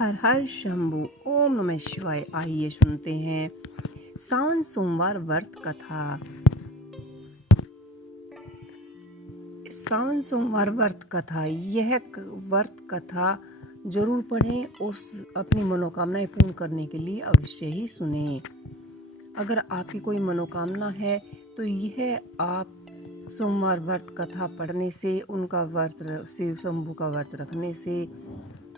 हर हर शंभु। ओम नमः शिवाय। आइए सुनते हैं सावन सोमवार व्रत कथा। सावन सोमवार व्रत कथा, यह व्रत कथा जरूर पढ़ें और अपनी मनोकामनाएं पूर्ण करने के लिए अवश्य ही सुनें। अगर आपकी कोई मनोकामना है तो यह आप सोमवार व्रत कथा पढ़ने से, उनका व्रत, शिव शंभु का व्रत रखने से,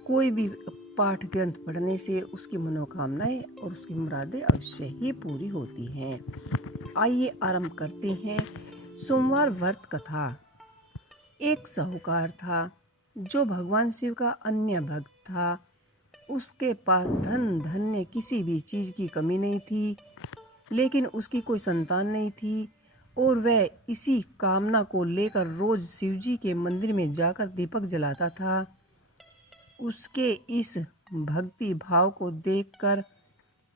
कोई भी पाठ ग्रंथ पढ़ने से उसकी मनोकामनाएं और उसकी मुरादें अवश्य ही पूरी होती हैं। आइए आरंभ करते हैं सोमवार व्रत कथा। एक साहूकार था जो भगवान शिव का अन्य भक्त था। उसके पास धन धन्य किसी भी चीज की कमी नहीं थी, लेकिन उसकी कोई संतान नहीं थी और वह इसी कामना को लेकर रोज शिवजी के मंदिर में जाकर दीपक जलाता था। उसके इस भक्ति भाव को देखकर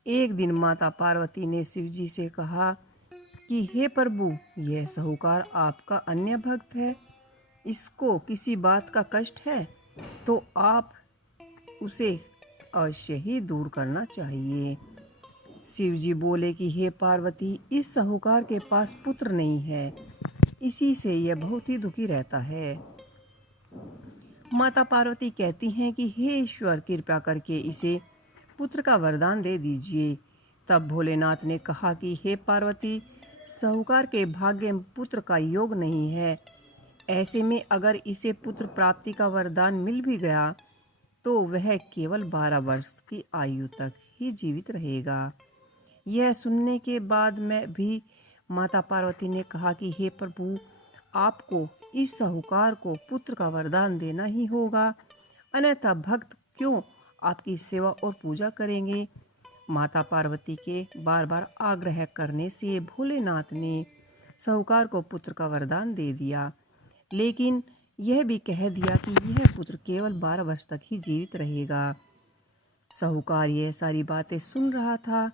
एक दिन माता पार्वती ने शिवजी से कहा कि हे प्रभु, यह साहूकार आपका अन्य भक्त है, इसको किसी बात का कष्ट है तो आप उसे अवश्य ही दूर करना चाहिए। शिवजी बोले कि हे पार्वती, इस साहूकार के पास पुत्र नहीं है, इसी से यह बहुत ही दुखी रहता है। माता पार्वती कहती हैं कि हे ईश्वर, कृपया करके इसे पुत्र का वरदान दे दीजिए। तब भोलेनाथ ने कहा कि हे पार्वती, साहूकार के भाग्य में पुत्र का योग नहीं है। ऐसे में अगर इसे पुत्र प्राप्ति का वरदान मिल भी गया तो वह केवल 12 वर्ष की आयु तक ही जीवित रहेगा। यह सुनने के बाद मैं भी माता पार्वती ने कहा कि हे प्रभु, आपको इस साहूकार को पुत्र का वरदान देना ही होगा, अन्यथा भक्त क्यों आपकी सेवा और पूजा करेंगे। माता पार्वती के बार बार आग्रह करने से भोलेनाथ ने साहूकार को पुत्र का वरदान दे दिया, लेकिन यह भी कह दिया कि यह पुत्र केवल 12 वर्ष तक ही जीवित रहेगा। साहूकार यह सारी बातें सुन रहा था,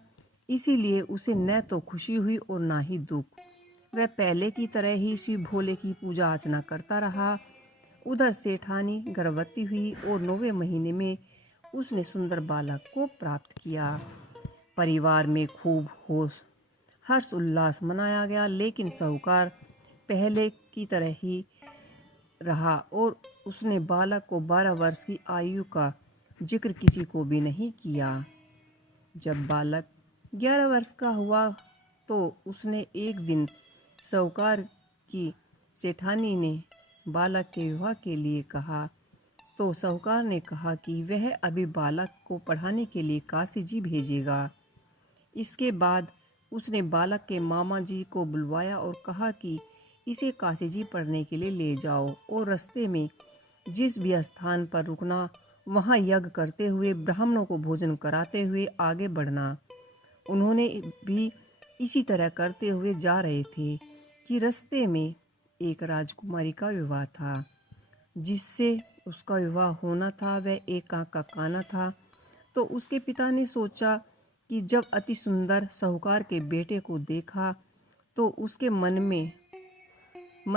इसीलिए उसे न तो खुशी हुई और ना ही दुख। वह पहले की तरह ही शिव भोले की पूजा अर्चना करता रहा। उधर सेठानी गर्भवती हुई और 9वें महीने में उसने सुंदर बालक को प्राप्त किया। परिवार में खूब हर्ष उल्लास मनाया गया, लेकिन साहूकार पहले की तरह ही रहा और उसने बालक को 12 वर्ष की आयु का जिक्र किसी को भी नहीं किया। जब बालक 11 वर्ष का हुआ तो उसने एक दिन साहूकार की सेठानी ने बालक के विवाह के लिए कहा, तो साहूकार ने कहा कि वह अभी बालक को पढ़ाने के लिए काशी जी भेजेगा। इसके बाद उसने बालक के मामा जी को बुलवाया और कहा कि इसे काशी जी पढ़ने के लिए ले जाओ और रास्ते में जिस भी स्थान पर रुकना, वहाँ यज्ञ करते हुए ब्राह्मणों को भोजन कराते हुए आगे बढ़ना। उन्होंने भी इसी तरह करते हुए जा रहे थे कि रास्ते में एक राजकुमारी का विवाह था। जिससे उसका विवाह होना था वह एक आँख का काना था। तो उसके पिता ने सोचा कि जब अति सुंदर साहूकार के बेटे को देखा तो उसके मन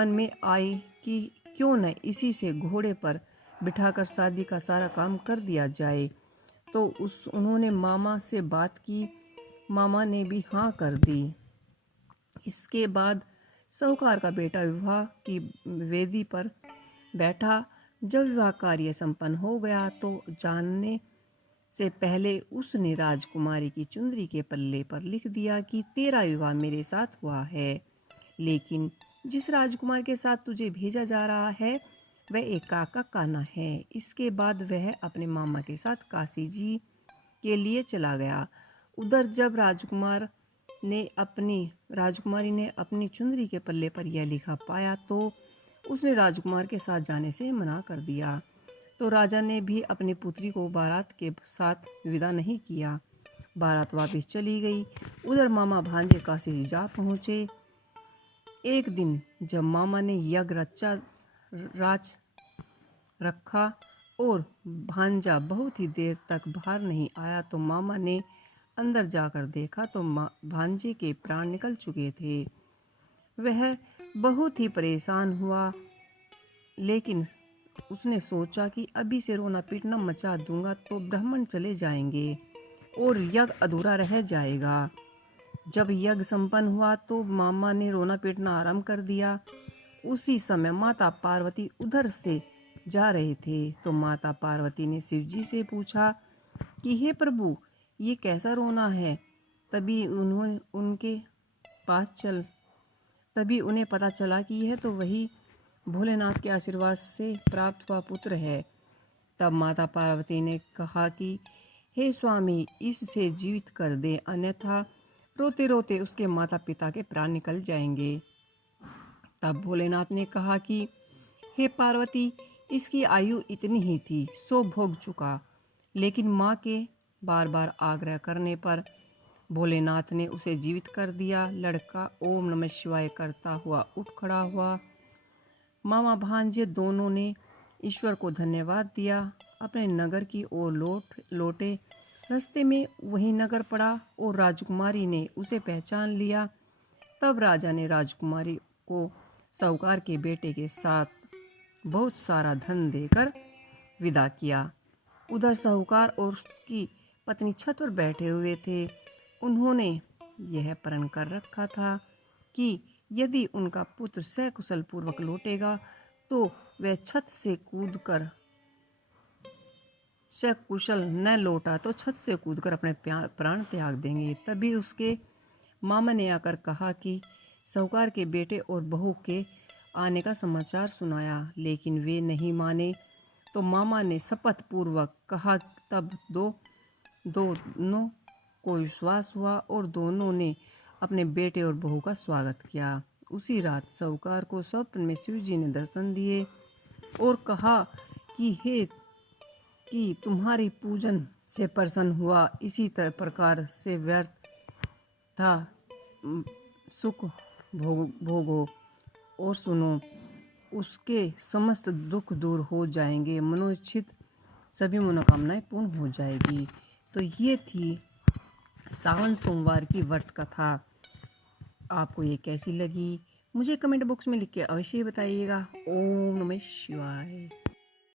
में आई कि क्यों न इसी से घोड़े पर बिठाकर शादी का सारा काम कर दिया जाए। तो उन्होंने मामा से बात की, मामा ने भी हाँ कर दी। इसके बाद साहूकार का बेटा विवाह की वेदी पर बैठा। जब विवाह कार्य संपन्न हो गया तो जानने से पहले उसने राजकुमारी की चुंदरी के पल्ले पर लिख दिया कि तेरा विवाह मेरे साथ हुआ है, लेकिन जिस राजकुमार के साथ तुझे भेजा जा रहा है वह एक काका काना है। इसके बाद वह अपने मामा के साथ काशी जी के लिए चला गया। उधर जब राजकुमारी ने अपनी चुंदरी के पल्ले पर यह लिखा पाया तो उसने राजकुमार के साथ जाने से मना कर दिया। तो राजा ने भी अपनी पुत्री को बारात के साथ विदा नहीं किया। बारात वापस चली गई। उधर मामा भांजे काशी जी जा पहुँचे। एक दिन जब मामा ने यज्ञ राज रखा और भांजा बहुत ही देर तक बाहर नहीं आया तो मामा ने अंदर जाकर देखा तो भांजे के प्राण निकल चुके थे। वह बहुत ही परेशान हुआ, लेकिन उसने सोचा कि अभी से रोना पीटना मचा दूंगा तो ब्राह्मण चले जाएंगे और यज्ञ अधूरा रह जाएगा। जब यज्ञ संपन्न हुआ तो मामा ने रोना पीटना आरंभ कर दिया। उसी समय माता पार्वती उधर से जा रहे थे तो माता पार्वती ने शिवजी से पूछा कि हे प्रभु, ये कैसा रोना है। तभी उन्हें पता चला कि यह तो वही भोलेनाथ के आशीर्वाद से प्राप्त हुआ पुत्र है। तब माता पार्वती ने कहा कि हे स्वामी, इससे जीवित कर दे, अन्यथा रोते रोते उसके माता पिता के प्राण निकल जाएंगे। तब भोलेनाथ ने कहा कि हे पार्वती, इसकी आयु इतनी ही थी, सो भोग चुका। लेकिन माँ के बार बार आग्रह करने पर भोलेनाथ ने उसे जीवित कर दिया। लड़का ओम नमः शिवाय करता हुआ उठ खड़ा हुआ। मामा भांजे दोनों ने ईश्वर को धन्यवाद दिया, अपने नगर की ओर लौटे। रास्ते में वही नगर पड़ा और राजकुमारी ने उसे पहचान लिया। तब राजा ने राजकुमारी को साहूकार के बेटे के साथ बहुत सारा धन देकर विदा किया। उधर साहूकार और उसकी पत्नी छत पर बैठे हुए थे। उन्होंने यह प्रण कर रखा था कि यदि उनका पुत्र सकुशल पूर्वक लौटेगा तो वह छत से कूदकर सकुशल न लौटा तो छत से कूदकर अपने प्राण त्याग देंगे। तभी उसके मामा ने आकर कहा कि साहूकार के बेटे और बहू के आने का समाचार सुनाया, लेकिन वे नहीं माने। तो मामा ने शपथ पूर्वक कहा। तब दोनों को विश्वास हुआ और दोनों ने अपने बेटे और बहू का स्वागत किया। उसी रात साहूकार को स्वप्न में शिव जी ने दर्शन दिए और कहा कि तुम्हारी पूजन से प्रसन्न हुआ, इसी प्रकार से व्यर्थ था सुख भोगो और सुनो, उसके समस्त दुख दूर हो जाएंगे, मनोइच्छित सभी मनोकामनाएं पूर्ण हो जाएगी। तो ये थी सावन सोमवार की व्रत कथा। आपको ये कैसी लगी मुझे कमेंट बॉक्स में लिख के अवश्य बताइएगा। ओम नमः शिवाय।